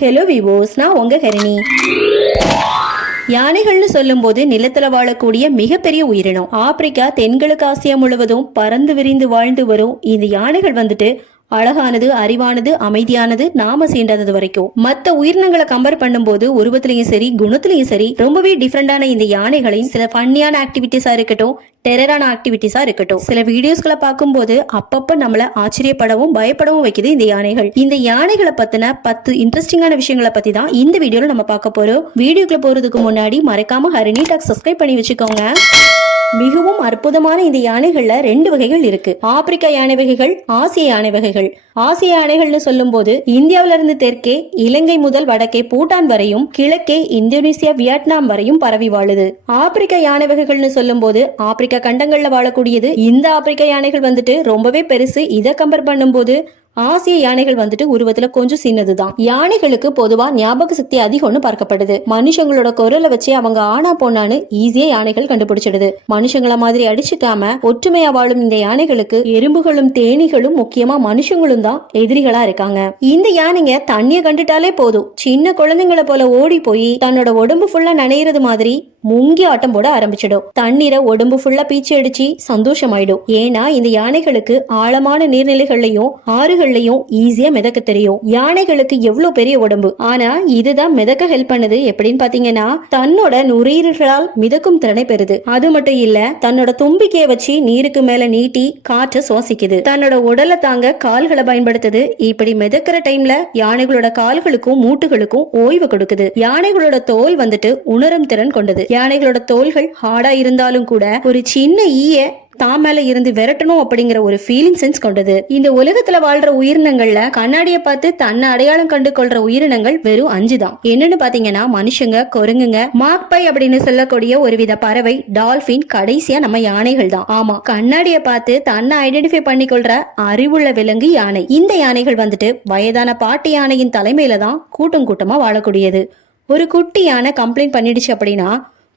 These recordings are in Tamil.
ஹலோ விவோஸ் நான் உங்க ஹரிணி. யானைகள்னு சொல்லும்போது நிலத்துல வாழக்கூடிய மிகப்பெரிய உயிரினம். ஆப்பிரிக்கா தென்கிழக்கு ஆசியா முழுவதும் பறந்து விரிந்து வாழ்ந்து வரும் இந்த யானைகள் வந்துட்டு அழகானது அறிவானது அமைதியானது நாம சீண்டாதது வரைக்கும். மத்த உயிரினங்களை கம்பேர் பண்ணும்போது உருவத்திலையும் சரி குணத்திலையும் சரி ரொம்பவே டிஃப்ரெண்டான இந்த யானைகளையும் சில ஃபன்னியான ஆக்டிவிட்டிஸா இருக்கட்டும் டெரரான ஆக்டிவிட்டிஸா இருக்கட்டும். சில வீடியோஸ்களை பார்க்கும்போது அப்பப்ப நம்மள ஆச்சரியப்படவும் பயப்படவும் வைக்குது இந்த யானைகள். இந்த யானைகளை பத்தின பத்து இன்ட்ரெஸ்டிங்கான விஷயங்களை பத்தி தான் இந்த வீடியோல நம்ம பார்க்க போறோம். வீடியோக்குள்ள போறதுக்கு முன்னாடி மறக்காம ஹரிணி டாக் சப்ஸ்கிரைப் பண்ணி வச்சுக்கோங்க. மிகவும் அற்புதமான இந்த யானைகள்ல ரெண்டு வகைகள் இருக்கு. ஆப்பிரிக்க யானை வகைகள் ஆசிய யானை வகைகள். ஆசிய யானைகள்னு சொல்லும்போது இந்தியாவில இருந்து தெற்கே இலங்கை முதல் வடக்கே பூட்டான் வரையும் கிழக்கே இந்தோனேசியா வியட்நாம் வரையும் பரவி வாழுது. ஆப்பிரிக்க யானை வகைகள்னு சொல்லும்போது ஆப்பிரிக்கா கண்டங்கள்ல வாழக்கூடியது இந்த ஆப்பிரிக்க யானைகள் வந்துட்டு ரொம்பவே பெருசு. இதை கம்பேர் பண்ணும்போது ஆசிய யானைகள் வந்துட்டு உருவத்துல கொஞ்சம் சின்னதுதான். யானைகளுக்கு பொதுவா ஞாபக சக்தி அதிகம்னு பார்க்கப்படுது. மனுஷங்களோட குரலை வச்சு அவங்க ஆனா போனான்னு ஈஸியா யானைகள் கண்டுபிடிச்சிடுது. மனுஷங்கள மாதிரி அடிச்சுக்காம ஒற்றுமையா வாழும் இந்த யானைகளுக்கு எறும்புகளும் தேனீகளும் முக்கியமா மனுஷங்களும் தான் எதிரிகளா இருக்காங்க. இந்த யானைங்க தண்ணிய கண்டுட்டாலே போதும். சின்ன குழந்தைங்கள போல ஓடி போய் தன்னோட உடம்பு ஃபுல்லா நனையிறது மாதிரி முங்கி ஆட்டம் போட ஆரம்பிச்சிடும். தண்ணீரை உடம்பு ஃபுல்லா பீச்சு அடிச்சு சந்தோஷமாயிடும். ஏன்னா இந்த யானைகளுக்கு ஆழமான நீர்நிலைகள்லயும் ஆறுகள்லயும் ஈஸியா மிதக்க தெரியும். யானைகளுக்கு எவ்வளவு பெரிய உடம்பு? ஆனா இதுதான் மிதக்க ஹெல்ப் பண்ணுது எப்படின்னு பாத்தீங்கன்னா தன்னோட நுரையீரல்களால் மிதக்கும் திறனை பெறுது. அது மட்டும் இல்ல தன்னோட தும்பிக்கையை வச்சு நீருக்கு மேல நீட்டி காற்றை சுவாசிக்குது. தன்னோட உடலை தாங்க கால்களை பயன்படுத்துது. இப்படி மிதக்கிற டைம்ல யானைகளோட கால்களுக்கும் மூட்டுகளுக்கும் ஓய்வு கொடுக்குது. யானைகளோட தோல் வந்துட்டு உணரும் திறன் கொண்டது. யானைகளோட தோள்கள் ஹார்டா இருந்தாலும் கூட ஒரு சின்ன ஈய தான் மேல இருந்து விரட்டணும் அப்படிங்கிற ஒரு ஃபீலிங் சென்ஸ் கொண்டது. இந்த உலகத்துல வாழ்ற உயிரினங்கள்ல கண்ணாடியை பார்த்து தன்னை அடையாளம் கண்டு கொள்ற உயிரினங்கள் வெறும் அஞ்சு தான் என்னன்னு பாத்தீங்கன்னா மனுஷங்க குரங்குங்க மாக்பை அப்படின்னு சொல்லக்கூடிய ஒரு வித பறவை டால்பின் கடைசியா நம்ம யானைகள் தான் ஆமா கண்ணாடியை பார்த்து தன்னை ஐடென்டிஃபை பண்ணிக்கொள்ற அறிவுள்ள விலங்கு யானை. இந்த யானைகள் வந்துட்டு வயதான பாட்டு யானையின் தலைமையில தான் கூட்டம் கூட்டமா வாழக்கூடியது. ஒரு குட்டி யானை கம்ப்ளைண்ட் பண்ணிடுச்சு அப்படின்னா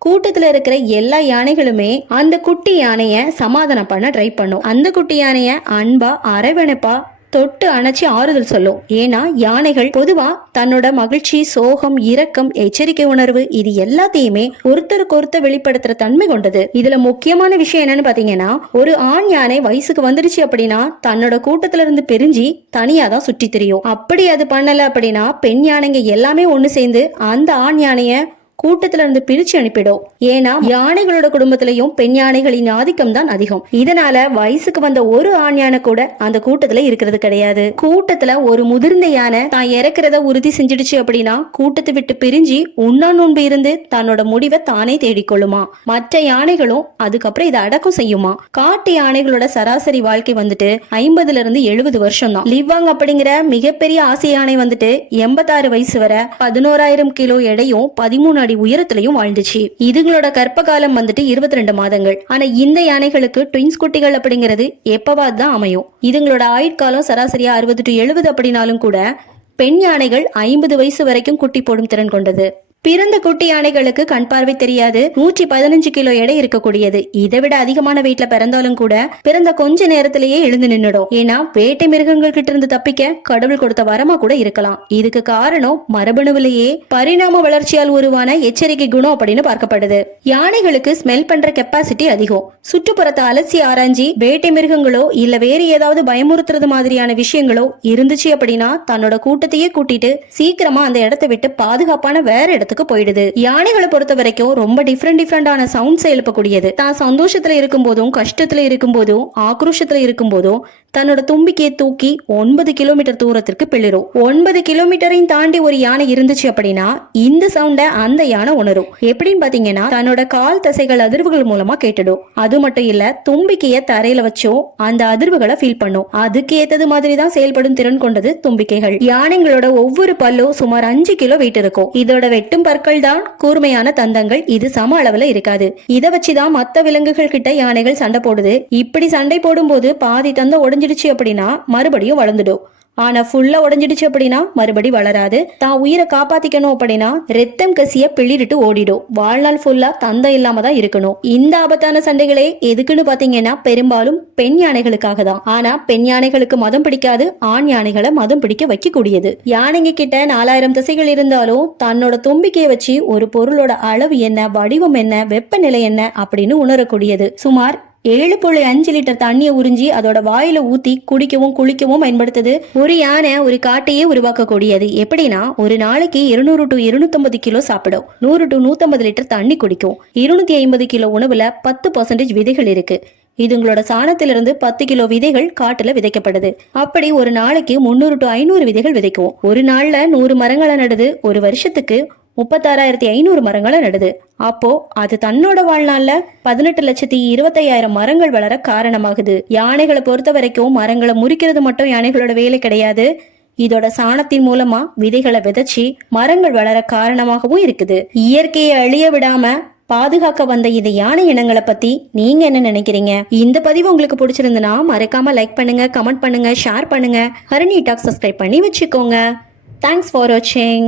கூட்டத்துல இருக்கிற எல்லா யானைகளுமே அந்த குட்டி யானைய சமாதானம் பண்ண ட்ரை பண்ணும். அந்த குட்டி யானைய அன்பா அரவணைப்பா தொட்டு அணைச்சி ஆறுதல் சொல்லும். ஏன்னா யானைகள் பொதுவா தன்னோட மகிழ்ச்சி சோகம் இரக்கம் எச்சரிக்கை உணர்வு இது எல்லாத்தையுமே ஒருத்தருக்கு ஒருத்தர் வெளிப்படுத்துற தன்மை கொண்டது. இதுல முக்கியமான விஷயம் என்னன்னு பாத்தீங்கன்னா ஒரு ஆண் யானை வயசுக்கு வந்துருச்சு அப்படின்னா தன்னோட கூட்டத்துல இருந்து பிரிஞ்சு தனியா தான் சுற்றி திரியும். அப்படி அது பண்ணல அப்படின்னா பெண் யானைங்க எல்லாமே ஒண்ணு சேர்ந்து அந்த ஆண் யானைய கூட்டத்துல இருந்து பிரிச்சு அனுப்பிடும். ஏன்னா யானைகளோட குடும்பத்திலையும் பெண் யானைகளின் ஆதிக்கம் தான் அதிகம். இதனால வயசுக்கு வந்த ஒரு ஆண் யானை கூட அந்த கூட்டத்துல இருக்கிறது கிடையாது. கூட்டத்துல ஒரு முதிர்ந்த யானை தான் இறக்குறத உறுதி செஞ்சிடுச்சு அப்படின்னா கூட்டத்தை விட்டு பிரிஞ்சு உண்ணா நோன்பு இருந்து தன்னோட முடிவை தானே தேடிக்கொள்ளுமா? மற்ற யானைகளும் அதுக்கப்புறம் இதை அடக்கம் செய்யுமா? காட்டு யானைகளோட சராசரி வாழ்க்கை வந்துட்டு ஐம்பதுல இருந்து எழுபது வருஷம் தான் லிவாங் அப்படிங்கிற மிகப்பெரிய ஆசிய யானை வந்துட்டு எண்பத்தாறு வயசு வரை பதினோராயிரம் கிலோ எடையும் பதிமூணு அடி உயரத்திலையும் வாழ்ந்துச்சு. இதுங்களோட கற்ப காலம் வந்துட்டு இருபத்தி ரெண்டு மாதங்கள். ஆனா இந்த யானைகளுக்கு ட்வின்ஸ் குட்டிகள் அப்படிங்கிறது எப்பவாது தான் அமையும்? இதுங்களோட ஆயுட்காலம் சராசரியா அறுபது டு எழுபது அப்படின்னாலும் கூட பெண் யானைகள் ஐம்பது வயசு வரைக்கும் குட்டி போடும் திறன் கொண்டது. பிறந்த குட்டி யானைகளுக்கு கண் பார்வை தெரியாது. நூற்றி பதினஞ்சு கிலோ எடை இருக்கக்கூடியது. இதை விட அதிகமான வீட்ல பிறந்தாலும் கூட பிறந்த கொஞ்ச நேரத்திலேயே எழுந்து நின்னுடும். ஏன்னா வேட்டை மிருகங்கள் கிட்ட இருந்து தப்பிக்க கடவுள் கொடுத்த வரமா கூட இருக்கலாம். இதுக்கு காரணம் மரபணுவிலேயே பரிணாம வளர்ச்சியால் உருவான எச்சரிக்கை குணம் அப்படின்னு பார்க்கப்படுது. யானைகளுக்கு ஸ்மெல் பண்ற கெப்பாசிட்டி அதிகம். சுற்றுப்புறத்தை அலசி ஆராய்ஞ்சி வேட்டை மிருகங்களோ இல்ல வேற ஏதாவது பயமுறுத்துறது மாதிரியான விஷயங்களோ இருந்துச்சு அப்படின்னா தன்னோட கூட்டத்தையே கூட்டிட்டு சீக்கிரமா அந்த இடத்தை விட்டு பாதுகாப்பான வேற இடத்துக்கு போயிடுது. யானைகளை பொறுத்த வரைக்கும் ரொம்ப டிஃப்ரெண்ட் டிஃப்ரெண்டான சவுண்ட்ஸ் எழுப்பக்கூடியது. தான் சந்தோஷத்துல இருக்கும் போதும் கஷ்டத்துல இருக்கும் போதும் ஆக்ரோஷத்துல இருக்கும் போதும் தன்னோட தும்பிக்கையை தூக்கி ஒன்பது கிலோமீட்டர் தூரத்திற்கு பிள்ளிரும். ஒன்பது கிலோமீட்டரையும் தாண்டி ஒரு யானை இருந்துச்சு அப்படின்னா இந்த சவுண்ட அந்த யானை உணரும். எப்படின்னு பாத்தீங்கன்னா தன்னோட கால் தசைகள் அதிர்வுகள் மூலமா கேட்டுடும். அது மட்டும் இல்ல தும்பிக்கைய தரையில வச்சும் அந்த அதிர்வுகளை ஃபீல் பண்ணும். அதுக்கு ஏத்தது மாதிரி தான் செயல்படும் திறன் கொண்டது தும்பிக்கைகள். யானைங்களோட ஒவ்வொரு பல்லும் சுமார் அஞ்சு கிலோ வெயிட் இருக்கும். இதோட வெட்டும் பற்கள் தான் கூர்மையான தந்தங்கள். இது சம அளவுல இருக்காது. இதை வச்சுதான் மத்த விலங்குகள் கிட்ட யானைகள் சண்டை போடுது. இப்படி சண்டை போடும்போது பாதி தந்தம் உடஞ்சிடுச்சு அப்படின்னா மறுபடியும் வளர்ந்துடும். ஆனா ஃபுல்லா உடஞ்சிடுச்சு அப்படின்னா மறுபடி வளராது. தான் உயிரை காப்பாத்திக்கணும் அப்படின்னா ரத்தம் கசிய பிள்ளிட்டு ஓடிடும். வாழ்நாள் ஃபுல்லா தந்தம் இல்லாம தான் இருக்கணும். இந்த ஆபத்தான சண்டைகளே எதுக்குன்னு பாத்தீங்கன்னா பெரும்பாலும் பெண் யானைகளுக்காக தான். ஆனா பெண் யானைகளுக்கு மதம் பிடிக்காது ஆண் யானைகளை மதம் பிடிக்க வைக்கக்கூடியது. யானைங்க கிட்ட நாலாயிரம் திசைகள் இருந்தாலும் தன்னோட தும்பிக்கையை வச்சு ஒரு பொருளோட அளவு என்ன வடிவம் என்ன வெப்பநிலை என்ன அப்படின்னு உணரக்கூடியது. சுமார் ஏழு புள்ளி அஞ்சு லிட்டர் தண்ணியை உறிஞ்சி அதோட வாயில ஊத்தி குடிக்கவும் குளிக்கவும் பயன்படுத்துது. ஒரு யானை ஒரு காட்டையே உருவாக்கக்கூடியது. எப்படின்னா ஒரு நாளைக்கு இருநூறு டு இருநூத்தம்பது கிலோ சாப்பிடும். நூறு டு நூத்தம்பது லிட்டர் தண்ணி குடிக்கும். இருநூத்தி ஐம்பது கிலோ உணவுல பத்து பர்சன்டேஜ் விதைகள் இருக்கு. இதுங்களோட சாணத்திலிருந்து பத்து கிலோ விதைகள் காட்டுல விதைக்கப்படுது. அப்படி ஒரு நாளைக்கு முந்நூறு டு ஐநூறு விதைகள் விதைக்கும் ஒரு நாள்ல நூறு மரங்களை நடுது. ஒரு வருஷத்துக்கு முப்பத்தாறாயிரத்தி ஐநூறு மரங்களை நடுது. அப்போ அது தன்னோட வாழ்நாள்ல பதினெட்டு லட்சத்தி இருபத்தையாயிரம் மரங்கள் வளர காரணமாகுது. யானைகளை பொறுத்த வரைக்கும் மரங்களை முறிக்கிறது மட்டும் யானைகளோட வேலை கிடையாது. இதோட சாணத்தின் மூலமா விதைகளை விதைச்சி மரங்கள் வளர காரணமாகவும் இருக்குது. இயற்கையை அழிய விடாம பாதுகாக்க வந்த இந்த யானை இனங்களை பத்தி நீங்க என்ன நினைக்கிறீங்க? இந்த பதிவு உங்களுக்கு பிடிச்சிருந்துன்னா மறக்காம லைக் பண்ணுங்க கமெண்ட் பண்ணுங்க ஷேர் பண்ணுங்க. ஹரணி டாக் சப்ஸ்கிரைப் பண்ணி வச்சுக்கோங்க. தேங்க்ஸ் ஃபார் வாட்சிங்